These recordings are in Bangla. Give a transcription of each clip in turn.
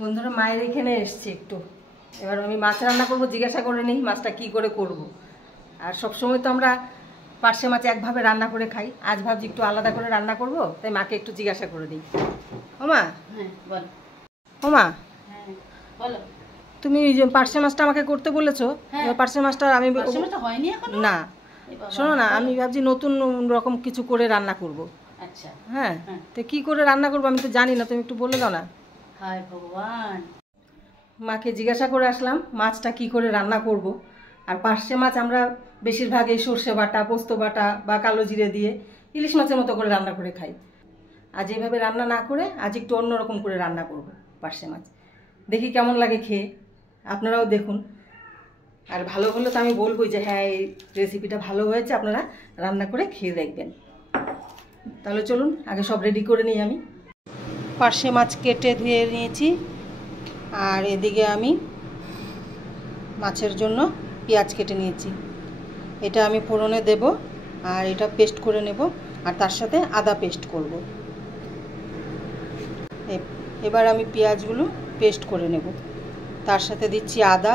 বন্ধুরা মায়ের এখানে এসছে একটু, এবার আমি মাছ রান্না করব, জিজ্ঞাসা করে নিই মাছটা কি করে করব। আর সব সময় তো আমরা পার্শে মাছ একভাবে রান্না করে খাই, আজ ভাবছি একটু আলাদা করে রান্না করব, তাই মাকে একটু জিজ্ঞাসা করে দিই। ওমা, হ্যাঁ বল। ওমা, হ্যাঁ বলো। তুমি যে পার্শে মাছটা আমাকে করতে বলেছো, পার্শে মাছটা আমি হয়নি এখনো না, শোনো না, আমি ভাবছি নতুন রকম কিছু করে রান্না করব। আচ্ছা হ্যাঁ, তো কি করে রান্না করবো আমি তো জানি না, তুমি একটু বলে দাও না। হায় ভগবান, মাকে জিজ্ঞাসা করে আসলাম মাছটা কি করে রান্না করব। আর পার্শে মাছ আমরা বেশিরভাগ এই সর্ষে বাটা, পোস্ত বাটা বা কালো জিরে দিয়ে ইলিশ মাছের মতো করে রান্না করে খাই। আজ এইভাবে রান্না না করে আজ একটু অন্যরকম করে রান্না করব পার্শে মাছ, দেখি কেমন লাগে খেয়ে, আপনারাও দেখুন। আর ভালো হলে তো আমি বলবোই যে হ্যাঁ এই রেসিপিটা ভালো হয়েছে, আপনারা রান্না করে খেয়ে দেখবেন। তাহলে চলুন আগে সব রেডি করে নিই। আমি পার্শে মাছ কেটে ধুয়ে নিয়েছি, আর এদিকে আমি মাছের জন্য পেঁয়াজ কেটে নিয়েছি, এটা আমি ফোড়নে দেব, আর এটা পেস্ট করে নেব, আর তার সাথে আদা পেস্ট করব। এবার আমি পেঁয়াজগুলো পেস্ট করে নেব, তার সাথে দিচ্ছি আদা,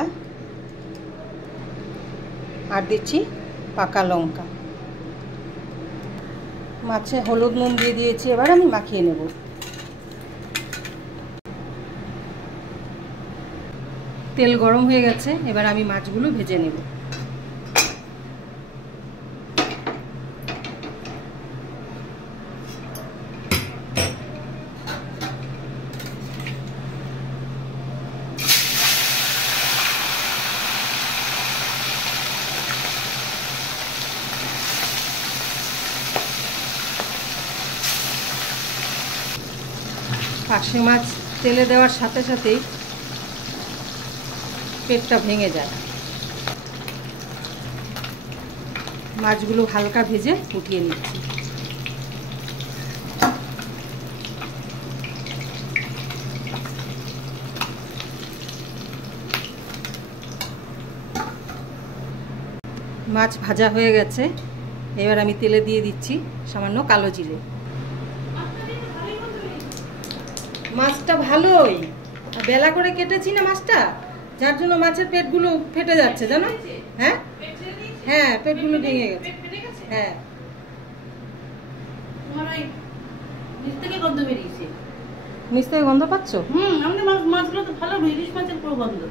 আর দিচ্ছি পাকা লঙ্কা, মাছে হলুদ নুন দিয়ে দিয়েছি, এবার আমি মাখিয়ে নেব। তেল গরম হয়ে গেছে, এবার আমি মাছগুলো ভেজে নেব। পার্শে মাছ তেলে দেওয়ার সাথে সাথেই পেটটা ভেঙে যায়। মাছগুলো হালকা ভেজে উঠিয়ে নিচ্ছি। মাছ ভাজা হয়ে গেছে, এবার আমি তেলে দিয়ে দিচ্ছি সামান্য কালো জিরে। মাছটা ভালোই বেলা করে কেটেছি না মাছটা, যার জন্য মাছের পেটগুলো ফেটে যাচ্ছে জানো। হ্যাঁ হ্যাঁ, পেটগুলো ভেঙে গেছে। হ্যাঁ, নিচ থেকে গন্ধ বেরিয়েছে। নিচ থেকে গন্ধ পাচ্ছ? আমাদের মাছগুলো তো ভালো, ইলিশ মাছের পুরো গন্ধ।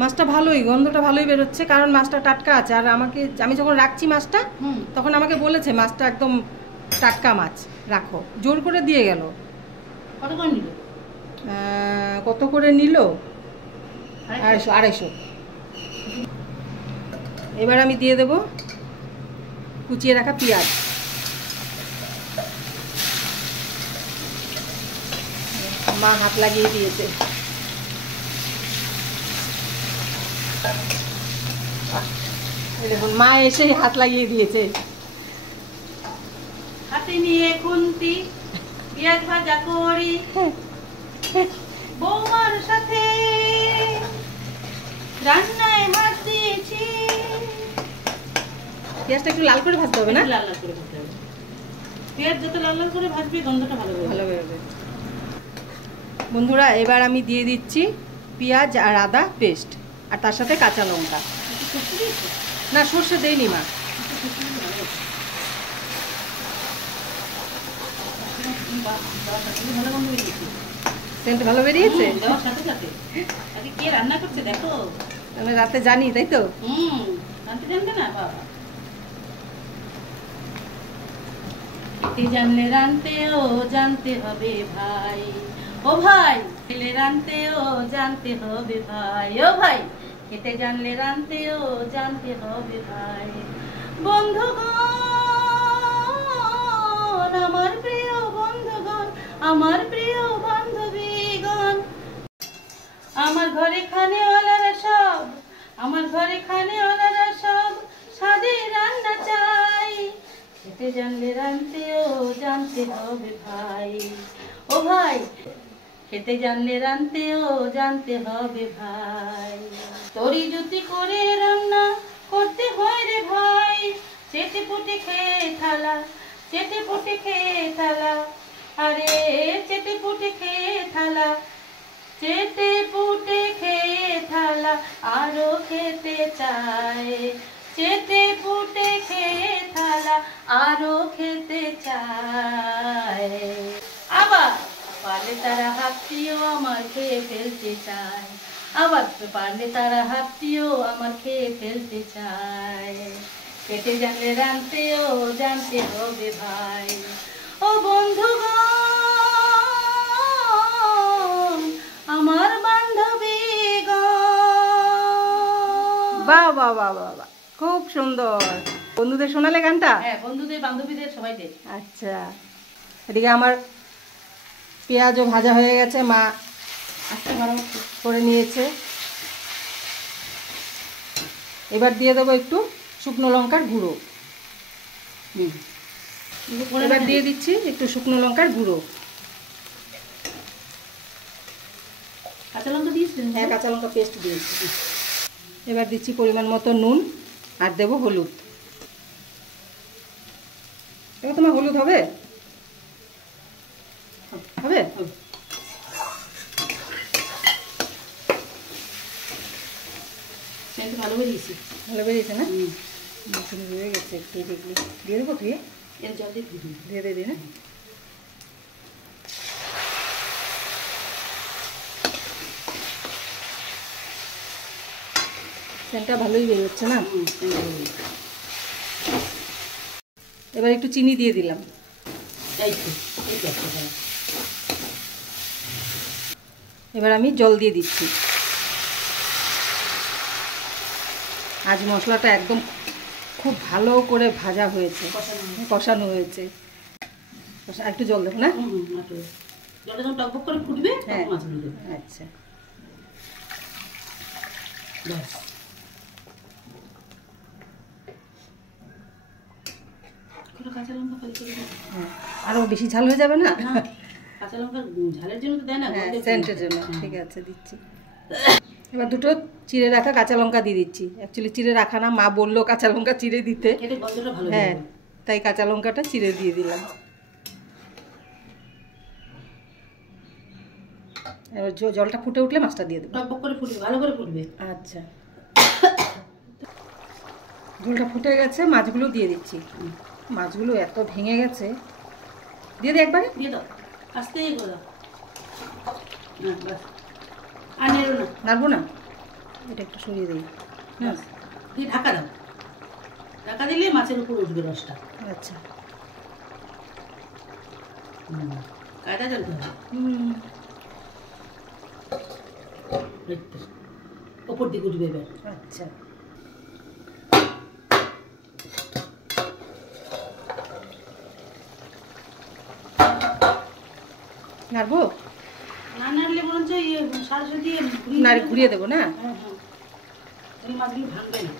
মাছটা ভালোই, গন্ধটা ভালোই বেরোচ্ছে, কারণ মাছটা টাটকা আছে। আর আমি যখন রাখছি মাছটা, তখন আমাকে বলেছে মাছটা একদম টাটকা মাছ রাখো, জোর করে দিয়ে গেল। কত করে নিল? কত করে নিল? 250। এবার আমি দিয়ে দেব কুচিয়ে রাখা পেঁয়াজ। মা হাত লাগিয়ে দিয়েছে। দেখুন মা এসেই হাত লাগিয়ে দিয়েছে। হাতে নিয়ে খুন্তি পেঁয়াজ ভাজা করি বৌমার সাথে রান্নায় হাত দিয়েছি। পেঁয়াজটা একটু লাল করে ভাজতে হবে না? লাল লাল করে ভাজতে হবে। পেঁয়াজ যত লাল লাল করে ভাজবে গন্ধটা ভালো বেরোবে। বন্ধুরা এবার আমি দিয়ে দিচ্ছি পেঁয়াজ আর আদা পেস্ট, আর তার সাথে কাঁচা লঙ্কা। না, সর্ষে দেইনি মা। সেন্ট ভালো বেরিয়েছে। কে রান্না করছে দেখো, আমি রাতে জানি, তাই তো? রান্না জানবে না বাবা? খেতে জানলে রানতেও জানতে হবে ভাই, ও ভাই। খেলে রানতেও জানতে হবে ভাই, ও ভাই। খেতে জানলে রানতেও জানতে হবে ভাই। বন্ধুগণ, আমার প্রিয় বন্ধুগণ, আমার প্রিয় বান্ধবীগণ, আমার ঘরে খানেওয়ালারা সব, আমার ঘরে খানেওয়ালারা সব স্বাদের রান্না চাই। খেতে জানলে রানতেও জানতে হবে ভাই, ও ভাই। খেতে জানলে রানতেও জানতে হবে ভাই। তরি জুতি করে রান্না করতে হয় রে ভাই, চেটে পুটে খেয়ে থালা, চেটে পুটে খেয়ে থালা, আরে চেটে পুটে খেয়ে থালা। চেটে পুটে খেয়ে থালা আরো খেতে চায়, চেটে পুটে খেয়ে থালা আরো খেতে চায়। আবার পারলে তারা হাতটিও আমার খেয়ে ফেলতে চায়, আবার পারলে তারা হাতটিও আমার খেয়ে ফেলতে চায়। খেতে জানলে রাঁধতেও জানতে হবে ভাই। ও বন্ধুগণ, আমার বান্ধবীগণ। বাহ বাহ বাহ বাহ বাহ, খুব সুন্দর। বন্ধুদের শোনালে গানটা? হ্যাঁ, বন্ধুদের বান্ধবীদের সবাইদের। আচ্ছা, এদিকে আমার পেঁয়াজও ভাজা হয়ে গেছে, মা আজকে ভালো করে নিয়েছে। এবার দিয়ে দেবো একটু শুকনো লঙ্কার গুঁড়ো। এবার দিয়ে দিচ্ছি একটু শুকনো লঙ্কার গুঁড়ো। কাঁচা লঙ্কা দিয়েছেন? হ্যাঁ, কাঁচা লঙ্কা পেস্ট দিয়েছি। এবার দিচ্ছি পরিমাণ মতো নুন আর দেবো হলুদ। এবার তোমার হলুদ হবে? হবে? সেটা ভালো বেরিয়েছে। ভালো বেরিয়েছে না? রয়ে গেছে একটু, দেখলি দিয়ে দেবো। ধুয়ে এর জল দিয়ে দিয়ে দিয়ে দিই না? সেন্টটা ভালোই বেরোচ্ছে না? এবার একটু চিনি দিয়ে দিলাম। এবার আমি জল দিয়ে দিচ্ছি। আজ মশলাটা একদম খুব ভালো করে ভাজা হয়েছে, কষানো হয়েছে। একটু জল দেবো না? জলটা যখন টকবক করে ফুটবে হ্যাঁ, তখন মাছগুলো দেবো। আচ্ছা। ব্যাস। কোনো কাঁচা লঙ্কা ফেলে করে দেবো? হ্যাঁ, আরও বেশি ঝাল হয়ে যাবে না? না, কাঁচা লঙ্কা ঝালের জন্য তো দেয় না, হ্যাঁ, গন্ধের সেন্টের জন্য। ঠিক আছে, দিচ্ছি। এবার দুটো চিড়ে রাখা কাঁচা লঙ্কা দিয়ে দিচ্ছি। অ্যাকচুয়ালি চিড়ে রাখা না, মা বললো কাঁচা লঙ্কা চিড়ে দিতে। এতে গন্ধটা ভালো হ্যাঁ, বেরোবে। তাই কাঁচা লঙ্কাটা চিড়ে দিয়ে দিলাম। এবার জলটা ফুটে উঠলে মাছটা দিয়ে দেবো। টকবক করে ফুটবে, ভালো করে ফুটবে। আচ্ছা, ঝোলটা ফুটে গেছে, মাছগুলো দিয়ে দিচ্ছি। মাছগুলো এত ভেঙে গেছে, দিয়ে দিই একবারে। দিয়ে দাও, আস্তে করে দাও। না, ব্যাস। আর নেড়ো না। নাড়বো না, এটা একটু সরিয়ে দিই। ব্যাস। দিয়ে ঢাকা দাও। ঢাকা দিলে মাছের উপর উঠবে রসটা। আচ্ছা। কায়দা জানতে হবে। এই তো, ওপর দিকে উঠবে এবার। আচ্ছা, নাড়বো? না নাড়লে বরঞ্চ ইয়ে সারসা দিয়ে ঘুরিয়ে দেবো না? হ্যাঁ হ্যাঁ, তাহলে মাছগুলো ভাঙবে না।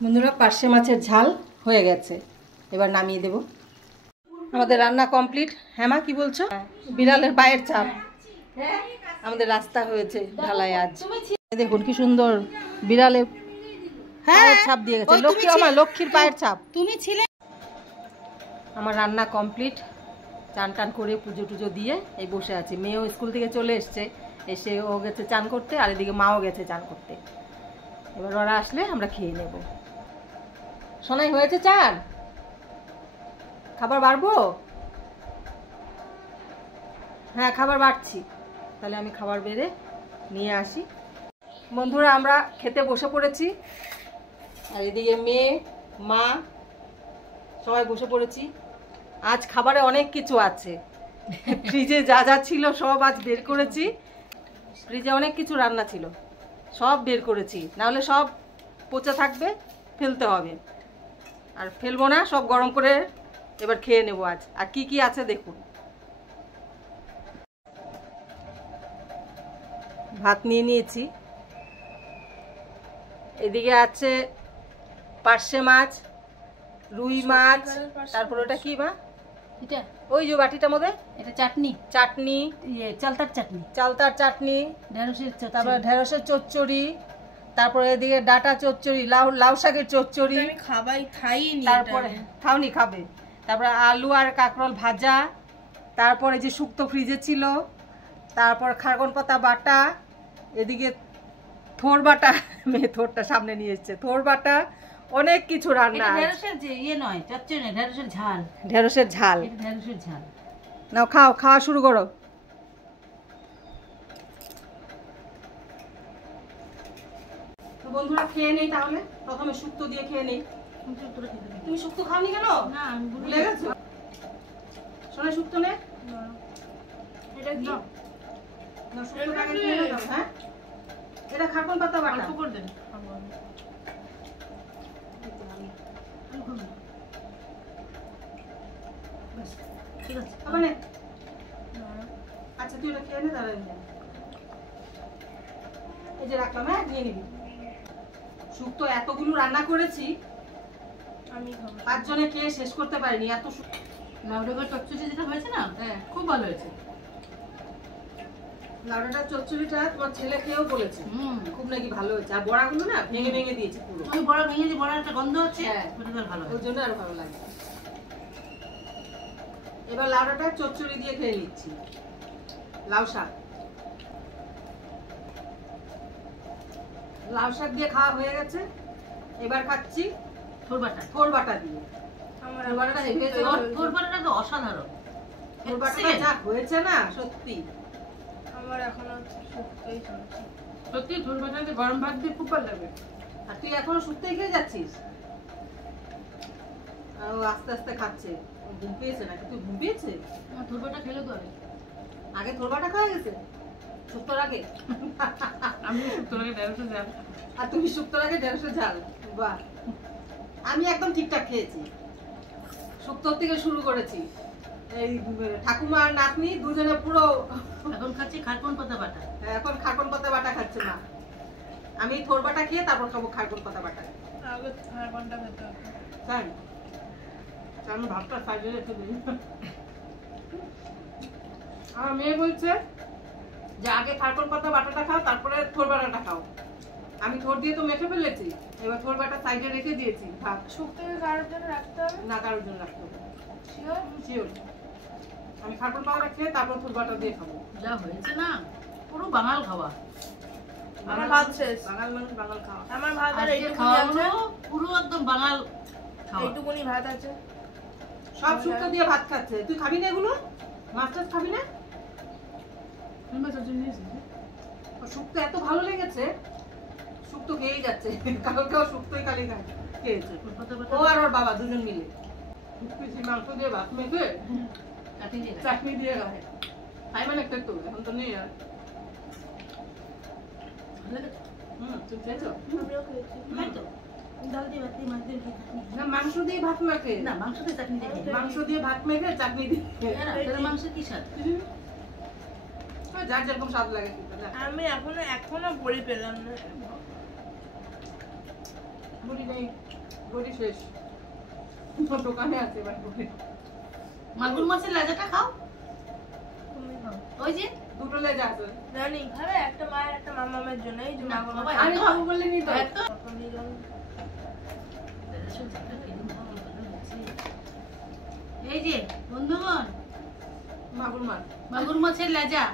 বন্ধুরা, পার্শে মাছের ঝাল হয়ে গেছে, এবার নামিয়ে দেব। আমাদের রান্না কমপ্লিট। হ্যাঁ মা, কি বলছো? বিড়ালের পায়ের ছাপ আমাদের রাস্তা হয়েছে ঢালাই আজ। দেখুন কি সুন্দর বিড়ালে পায়ের ছাপ দিয়ে গেছে। লক্ষ্মী, আমার লক্ষ্মীর পায়ের ছাপ। তুমি ছিলে। আমার রান্না কমপ্লিট। চান টান করে পুজো টুজো দিয়ে এই বসে আছি। মেয়েও স্কুল থেকে চলে এসছে, এসে ও গেছে চান করতে, আর এদিকে মাও গেছে চান করতে। এবার ওরা আসলে আমরা খেয়ে নেব। সোনাই, হয়েছে চান? খাবার বাড়বো? হ্যাঁ, খাবার বাড়ছি। তাহলে আমি খাবার বেড়ে নিয়ে আসি। বন্ধুরা, আমরা খেতে বসে পড়েছি, আর এদিকে মেয়ে, মা সবাই বসে পড়েছি। আজ খাবারে অনেক কিছু আছে। ফ্রিজে যা যা ছিল সব আজ বের করেছি। ফ্রিজে অনেক কিছু রান্না ছিল, সব বের করেছি, নাহলে সব পচে থাকবে, ফেলতে হবে। আর ফেলবো না, সব গরম করে এবার খেয়ে নেবো আজ। আর কি কি আছে দেখুন। ভাত নিয়ে নিয়েছি, এদিকে আছে পার্শে মাছ, রুই মাছ, তারপর ওটা কি মা? ওই যে বাটিটার মধ্যে এটা চাটনি, চাটনি, চালতার চাটনি, চালতার চাটনি, ঢেঁড়সের তারপরে ঢেঁড়সের চচ্চড়ি, তারপরে এদিকে ডাটা চচ্চড়ি, লাউ শাকের চচ্চড়ি, আমি খাইনি, তারপরে খাওনি, খাবে, তারপরে আলু আর কাঁকরোল ভাজা, তারপরে যে শুক্তো ফ্রিজে ছিল, তারপর খারগন পাতা বাটা, এদিকে থোর বাটা, মেয়ে থোরটা সামনে নিয়ে এসছে, থোর বাটা, অনেক কিছু রান্না। ঢেঁড়সের যে ইয়ে নয়, চচ্চড়ি নয়, ঢেঁড়সের ঝাল, ঢেঁড়সের ঝাল। এটা ঢেঁড়সের ঝাল। নাও খাও, খাওয়া শুরু করো। তো বন্ধুরা খেয়ে নেই তাহলে, প্রথমে শুক্তো দিয়ে খেয়ে নেই। তুমি শুক্তো খাওনি কেন? না, আমি ভুলে গেছো? শোনা শুক্তো নে, এটা কি? না শুক্তোটা আগে খেয়ে নাও। হ্যাঁ, এটা খারকন পাতা বাটা। অল্প করে দেন। ঠিক আছে, খাবে না? আচ্ছা তুই এটা খেয়ে নে, দাঁড়াই যা। এই যে রাখলাম, হ্যাঁ নিয়ে নিবি। শুক্তো এতগুলো রান্না করেছি, আমি খাবো। 5 জনে খেয়ে শেষ করতে পারিনি, এত লাউডাবার চচ্চড়ি যেটা হয়েছে না, হ্যাঁ খুব ভালো হয়েছে। লাউডাটার চচ্চড়িটা তোমার ছেলে খেয়েও বলেছে খুব নাকি ভালো হয়েছে, আর বড়াগুলো না ভেঙে ভেঙে দিয়েছে পুরো। ওই বড় ভেঙে যে বড় একটা গন্ধ হচ্ছে, হ্যাঁ। ওটা ভালো ওর হয়েছে। জন্য আরো ভালো লাগে। এবার লাউডাটা চচ্চড়ি দিয়ে খেয়ে নিচ্ছি। লাউ শাক, লাউ শাক দিয়ে খাওয়া হয়ে গেছে। এবার খাচ্ছি থোর বাটা। থোর বাটা দিয়ে। আমার থোর বাটাটা হেভি হয়েছে। থোর বাটাটা তো অসাধারণ। থোর বাটাটা যা হয়েছে না, সত্যি। আমার এখনো শুক্তোই চলছে। সত্যি থোর বাটাতে গরম ভাত দিয়ে খুব ভালো লাগে। আর তুই এখনো শুক্তোই খেয়ে যাচ্ছিস? আর ও আস্তে আস্তে খাচ্ছে। ও ঘুম পেয়েছে নাকি? তুই ঘুম পেয়েছে? আমার থোর বাটা খেলে তো আগে থোর বাটা খাওয়া গেছে শুক্তোর আগে? আমি শুক্তো লাগে ঢেঁড়সের ঝাল। আর তুমি শুক্তোর আগে ঢেঁড়সের ঝাল? বাহ, আমি একদম ঠিকঠাক খেয়েছি। শুক্তোর থেকে শুরু করেছি। এই ঠাকুমা আর নাতনি দুজনে পুরো এখন খাচ্ছি খারকন পাতা বাটা। এখন খারকন পাতা বাটা খাচ্ছে না। আমি থোর বাটা খেয়ে তারপর খাবো খারকন পাতা বাটা। আগে খারকনটা খেতে হবে। তাই আমি ভাতটা সাইডে রেখে দিই। আমার মেয়ে বলছে যে আগে খারকন পাতা বাটাটা খাও, তারপরে থোর বাটাটা খাও। আমি থোর দিয়ে তো মেখে ফেলেছি, এবার থোর বাটা সাইডে রেখে দিয়েছি। ভাত শুক্তোকে কারোর জন্য রাখতে হবে? না, কারোর জন্য রাখতে হবে। শিওর? শিওর। আমি খারকন পাতাটা খেয়ে তারপর থোর বাটা দিয়ে খাবো। যা হয়েছে না, পুরো বাঙাল খাওয়া। আমার ভাত শেষ। বাঙাল মানুষ বাঙাল খাওয়া। আমার ভাত আর আজকে এইটুকুনি খাওয়াগুলো আছে। পুরো একদম বাঙাল খাওয়া। এইটুকুনি ভাত আছে। সব শুক্তো দিয়ে ভাত খাচ্ছে। তুই খাবি না এগুলো? মাছ টাছ খাবি না? ওর শুক্তো এত ভালো লেগেছে, শুক্তো খেয়েই যাচ্ছে। কালকেও শুক্তোই খালি খেয়েছে। ও আর ওর বাবা দুজন মিলে মাংস দিয়ে ভাত মেখে চাটনি দিয়ে খায়। খাই মানে একটু একটু, এখন তো নেই আর। তুমি খেয়েছো? আমিও খেয়েছি। ডাল দিয়ে ভাত দিয়ে মাছ দিয়ে খেয়ে চাটনি। না, মাংস দিয়ে ভাত মেখে। না, মাংস দিয়ে চাটনি দিয়ে খেয়ে। মাংস দিয়ে ভাত মেখে চাটনি দিয়ে। তাহলে মাংসের কি স্বাদ? যার যেরকম স্বাদ লাগে খেতে, না। আমি এখনো বড়ি পেলাম না। বড়ি নেই, বড়ি শেষ। দোকানে আছে এবার বড়ি। মাগুর মাছের লেজাটা খাও। তুমি খাও। ওই যে দুটো লেজা আছে। জানি খাবে একটা মায়ের একটা মামামের জন্য। এই যে না, মামা বাবা, আমি খাবো বললে নি তো। এত এই যে বন্ধুগণ, মাগুর মাছ। মাগুর মাছের লেজা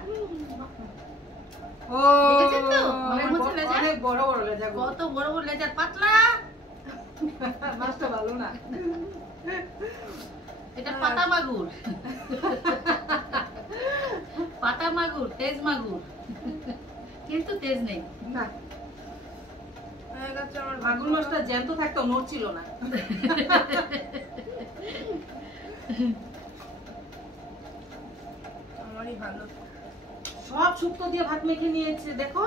ও, দেখেছেন তো? অনেক মাছের লেজা। অনেক বড় বড় লেজা গো। কত বড় বড় লেজা, পাতলা। মাছটা ভালো না। এটা পাতা মাগুর। পাতা মাগুর, তেজ মাগুর, কিন্তু তেজ নেই। না, হয়ে গেছে আমার মাগুর মাছটা জ্যান্ত থাকতো, নড়ছিল না। আমারই ভালো। সব শুক্তো দিয়ে ভাত মেখে নিয়েছে, দেখো।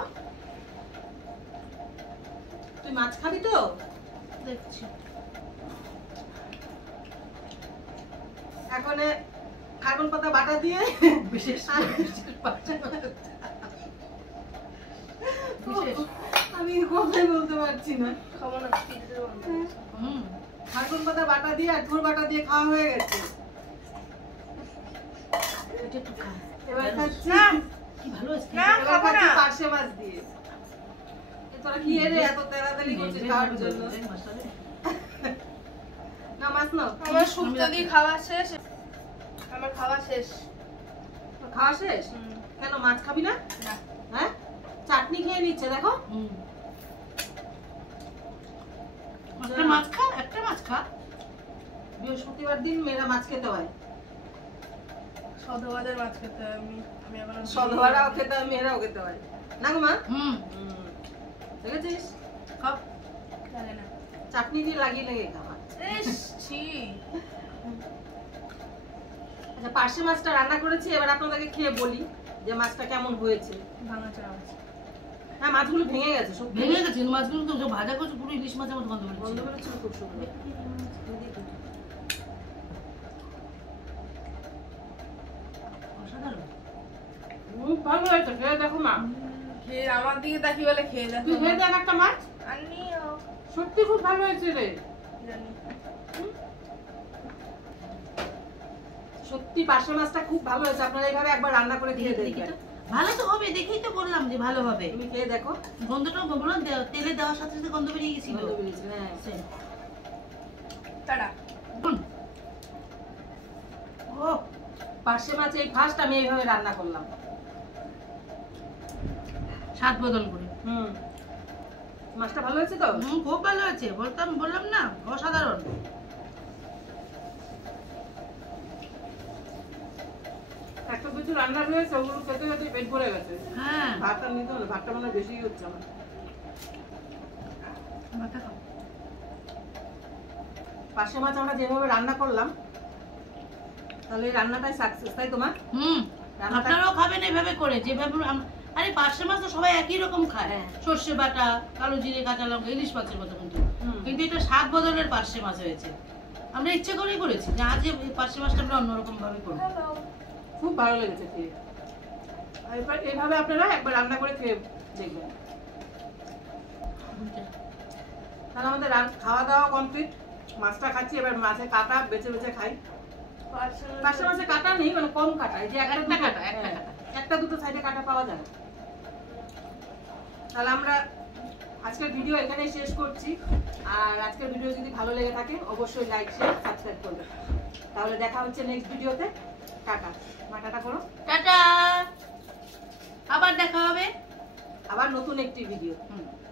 তুই মাছ খাবি তো? দেখছি। এখন খারকন পাতা বাটা দিয়ে বিশেষ আমি কথাই বলতে পারছি না। খাবো না, খিদে বন্ধ। হুম, খারকন পাতা বাটা দিয়ে আর থোর বাটা দিয়ে খাওয়া হয়ে গেছে। এটা একটু খা। এবার খাচ্ছি না কি ভালো হয়েছে। না, এবার খাবো খাচ্ছি না। পার্শে মাছ দিয়ে। এ তোরা কি রে এত তাড়াতাড়ি করছিস খাওয়ার জন্য? না মাছ নাও। আমার শুক্তো দিয়ে খাওয়া শেষ। আমার খাওয়া শেষ। খাওয়া শেষ? কেন মাছ খাবি না? না। হ্যাঁ, চাটনি খেয়ে নিচ্ছে দেখো। একটা মাছ খা, একটা মাছ খা। বৃহস্পতিবার দিন মেয়েরা মাছ খেতে হয়। সধবাদের মাছ খেতে হয়। আমি এখন সধবারাও খেতে হয়, মেয়েরাও খেতে হয়। না গো মা? হুম, দেখেছিস? খাও। জানি না। চাটনি দিয়ে লাগিয়ে লেগে খাওয়া। ইস, ছি। আচ্ছা, পার্শে মাছটা রান্না করেছি, এবার আপনাদেরকে খেয়ে বলি যে মাছটা কেমন হয়েছে। ভাঙাচোরা মাছ। হ্যাঁ, মাছগুলো ভেঙে গেছে সত্যি। ভেঙে গেছে মাছগুলো, তো ভাজা করছে পুরো ইলিশ মাছের মতো গন্ধ বন্ধ বেরোচ্ছে। করেছিল খুব সুন্দর। অসাধারণ। খুব ভালো হয়েছে, খেয়ে দেখো না। খেয়ে আমার দিকে তাকিয়ে বলে খেয়ে দেখো। তুই খেয়ে দেখ একটা মাছ, আনিও। সত্যি খুব ভালো হয়েছে রে। জানি। সত্যি পার্শে মাছটা খুব ভালো হয়েছে। আপনারা এইভাবে একবার রান্না করে খেয়ে দেখি দেখবেন। তো। ভালো তো হবে, দেখেই তো বললাম যে ভালো হবে। তুমি খেয়ে দেখো। গন্ধটাও বললাম তেলে দেওয়ার সাথে সাথে গন্ধ বেরিয়ে গেছিল। গন্ধ বেরিয়েছে, হ্যাঁ। সেই। টাটা। ও পার্শে মাছ এই ফার্স্ট আমি এইভাবে রান্না করলাম। স্বাদ বদল করে। মাছটা ভালো হয়েছে তো? খুব ভালো আছে, বললাম না, অসাধারণ। একটা কিছু রান্না হয়েছে, ওগুলো খেতে খেতে পেট ভরে গেছে। হ্যাঁ, ভাতটা নিতে হলো, ভাতটা মানে বেশি হচ্ছে আমার। মাথা খাও। পার্শে মাছ আমরা যেভাবে রান্না করলাম, তাহলে এই রান্নাটাই সাকসেস, তাই তোমার? রান্নাটা- আপনারাও খাবেন এভাবে করে, যেভাবে আরে পার্শে মাছ তো সবাই একই রকম খায়। হ্যাঁ। সর্ষে বাটা, কালো জিরে, কাঁচা লঙ্কা, ইলিশ মাছের মতো কিন্তু। হুম। কিন্তু এটা স্বাদ বদলের পার্শে মাছ হয়েছে। আমরা ইচ্ছে করেই করেছি যে আজ এই পার্শে মাছটা আমরা অন্যরকম ভাবে করবো। হ্যালো। খুব ভালো লেগেছে খেয়ে। আর এইভাবে আপনারা একবার রান্না করে খেয়ে দেখবেন। তাহলে আমাদের খাওয়া দাওয়া কমপ্লিট। মাছটা খাচ্ছি, এবার মাছের কাঁটা বেছে বেছে খাই। পার্শে মাছের কাঁটা নেই, মানে কম কাটা, এই যে একটা একটা দুটো- কাঁটা, একটা হ্যাঁ, কাঁটা। একটা দুটো সাইডে কাঁটা পাওয়া যায়। তাহলে আমরা আজকের ভিডিও এখানেই শেষ করছি। আর আজকের ভিডিও যদি ভালো লেগে থাকে অবশ্যই লাইক শেয়ার সাবস্ক্রাইব করবেন। তাহলে দেখা হচ্ছে নেক্সট ভিডিওতে। টাটা। মা টাটা করো। টাটা, আবার দেখা হবে। আবার নতুন একটি ভিডিও। হুম।